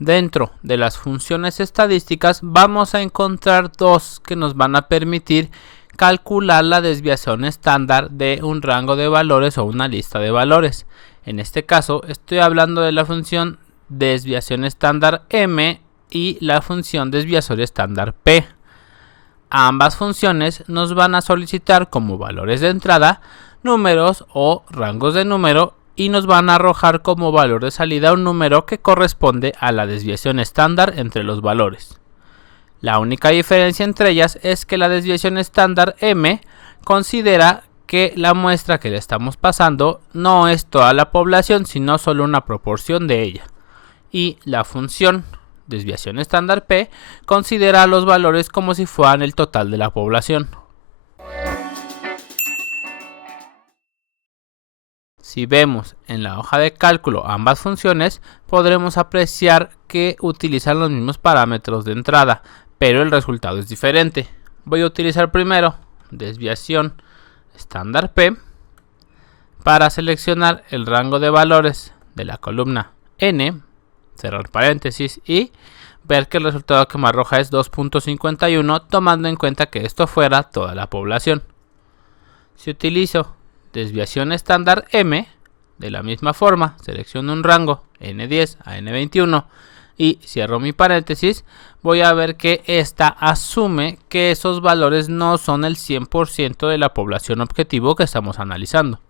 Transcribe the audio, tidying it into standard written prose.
Dentro de las funciones estadísticas vamos a encontrar dos que nos van a permitir calcular la desviación estándar de un rango de valores o una lista de valores. En este caso estoy hablando de la función desviación estándar m y la función desviación estándar p. Ambas funciones nos van a solicitar como valores de entrada números o rangos de número y nos van a arrojar como valor de salida un número que corresponde a la desviación estándar entre los valores. La única diferencia entre ellas es que la desviación estándar m considera que la muestra que le estamos pasando no es toda la población, sino solo una proporción de ella. Y la función desviación estándar p considera los valores como si fueran el total de la población. Si vemos en la hoja de cálculo ambas funciones, podremos apreciar que utilizan los mismos parámetros de entrada, pero el resultado es diferente. Voy a utilizar primero desviación estándar p para seleccionar el rango de valores de la columna n, cerrar paréntesis y ver que el resultado que me arroja es 2.51, tomando en cuenta que esto fuera toda la población. Si utilizo desviación estándar m, de la misma forma, selecciono un rango n10 a n21 y cierro mi paréntesis, voy a ver que esta asume que esos valores no son el 100% de la población objetivo que estamos analizando.